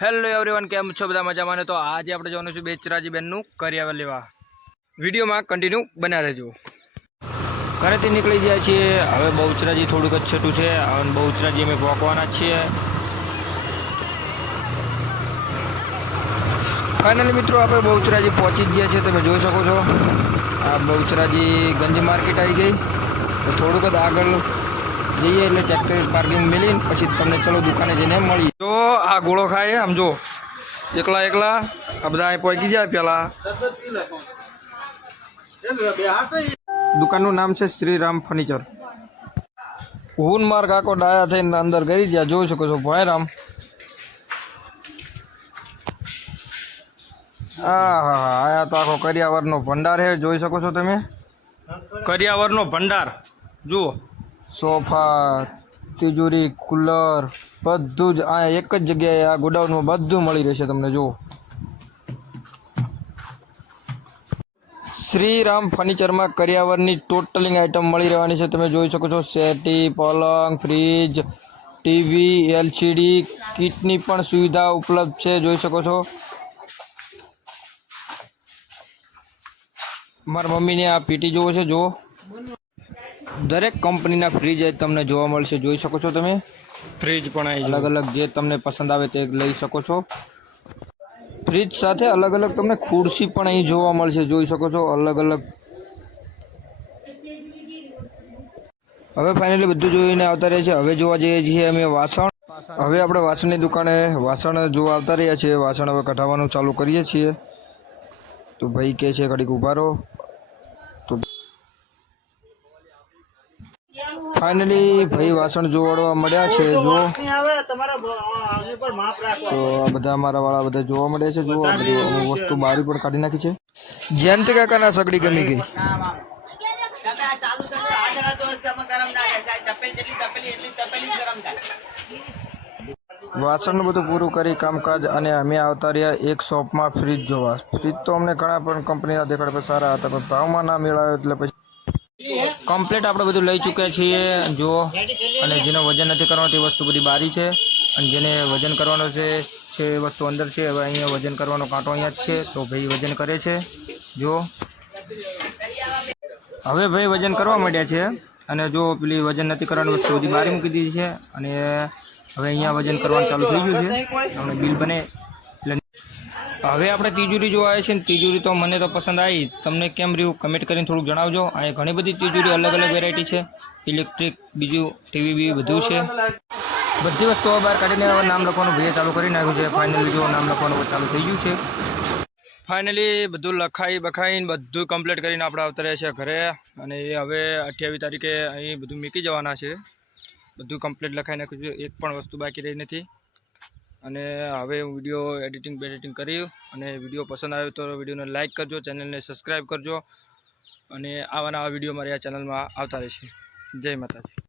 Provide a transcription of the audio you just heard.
Hello everyone, કેમ છો બધા મજામાં? તો આજે આપણે જવાનું છે બેચરાજી બેનનું કરિયાવર લેવા. વિડીયોમાં કન્ટિન્યુ બના રહેજો. ઘરેથી નીકળી ગયા છીએ. હવે બહુચરાજી થોડુંક જ છેટું છે. હવે બહુચરાજી અમે પહોંચવાના છીએ. ફાઇનલી મિત્રો આપણે બહુચરાજી પહોંચી જ ગયા છીએ. તમે જોઈ શકો છો આ બહુચરાજી ગંજ માર્કેટ આવી ગઈ. તો થોડુંક જ આગળ જઈએ એટલે ટ્રેક્ટર પાર્કિંગ મેળવીને પછી તમને ચલો દુકાને જઈને મળીએ. જો આ ગોળો ખાય આમ જો એકલા આ બધા અહીં પહોંચી જાય. પહેલાં દુકાનનું નામ છે શ્રીરામ ફર્નિચર. હું માર્ગ આખો ડાયા થઈને અંદર ગઈ ગયા. જોઈ શકો છો ભોયરામ. હા આયા તો આખો કરિયાવરનો ભંડાર છે. જોઈ શકો છો તમે કરિયાવરનો ભંડાર. જુઓ સોફા, તિજોરી, કુલર બધું જ આ એક જ જગ્યાએ આ ગોડાઉનમાં બધું મળી રહેશે તમને. જુઓ શ્રીરામ ફર્નિચરમાં કરિયાવરની ટોટલિંગ આઇટમ મળી રહેવાની છે. તમે જોઈ શકો છો સેટી, પલંગ, ફ્રીજ, ટીવી, એલસીડી કિટની પણ સુવિધા ઉપલબ્ધ છે. જોઈ શકો છો મારા મમ્મીને આ પીટી જોવો છે. જુઓ દરેક કંપનીના ફ્રીજ તમને જોવા મળશે. જોઈ શકો છો તમે ફ્રીજ પણ અલગ અલગ જે તમને પસંદ આવે તે લઈ શકો છો. ફ્રીજ સાથે અલગ અલગ તમને ખુરશી પણ અહીં જોવા મળશે. જોઈ શકો છો અલગ અલગ. હવે ફાઇનલી બધું જોઈને આવતા રહ્યા છે. હવે જોવા જઈએ છીએ અમે વાસણ. હવે આપણે વાસણની દુકાને વાસણ જોવા આવતા રહ્યા છીએ. વાસણ હવે કઢાવવાનું ચાલુ કરીએ છીએ. તો ભાઈ કહે છે ઘડીક ઊભા રહો. તો ફાઇનલી ભાઈ વાસણ જોવાડવા મળ્યા છે. જો તો આ બધા અમારા વાળા બધા જોવા મળ્યા છે. જો આ બધી અમુક વસ્તુ બારી પણ કાઢી નાખી છે. જયંતિ કાકાના સગડી ગમી ગઈ. વાસણનું બધું પૂરું કરી કામકાજ અને અમે આવતા રહ્યા એક શોપમાં ફ્રીજ જોવા. ફ્રીજ તો અમને ઘણા પણ કંપનીના દેખાડ પર સારા હતા, પણ ભાવમાં ના મેળાયો એટલે પછી કમ્પ્લીટ આપણે બધું લઈ ચૂક્યા છીએ. જુઓ અને જેનો વજન નથી કરવાનો તે વસ્તુ બધી બારી છે, અને જેને વજન કરવાનો છે એ વસ્તુ અંદર છે. હવે અહીંયા વજન કરવાનો કાંટો અહીંયા જ છે, તો ભાઈ વજન કરે છે. જો હવે ભાઈ વજન કરવા માંડ્યા છે, અને જો પેલી વજન નથી કરવાની વસ્તુ બધી બારી મૂકી દીધી છે, અને હવે અહીંયા વજન કરવાનું ચાલુ થઈ ગયું છે. આપણે બિલ બને એટલે હવે આપણે તિજોરી જોવા આવે છે ને તિજોરી તો મને તો પસંદ આવી. તમને કેમ રહ્યું કમેન્ટ કરીને થોડુંક જણાવજો. અહીંયા ઘણી બધી તિજોરી અલગ અલગ વેરાયટી છે. ઇલેક્ટ્રિક બીજું ટીવી બી બધું છે. બધી વસ્તુઓ બહાર કાઢીને હવે નામ લખવાનું ભાઈએ ચાલુ કરી નાખ્યું છે. ફાઇનલી જો નામ લખવાનું ચાલુ થઈ ગયું છે. ફાઇનલી બધું લખાઈ બખાઈને બધું કમ્પ્લીટ કરીને આપણે આવતા રહ્યા છીએ ઘરે. અને એ હવે 28 તારીખે અહીં બધું મૂકી જવાના છે. બધું કમ્પ્લીટ લખાઈ નાખ્યું છે. એક પણ વસ્તુ બાકી રહી નથી. અને હવે હું વિડીયો એડિટિંગ કરી, અને વિડીયો પસંદ આવ્યો તો વિડીયોને લાઇક કરજો, ચેનલને સબસ્ક્રાઈબ કરજો, અને આવા નવા વિડીયો મારી આ ચેનલમાં આવતા રહેશે. જય માતાજી.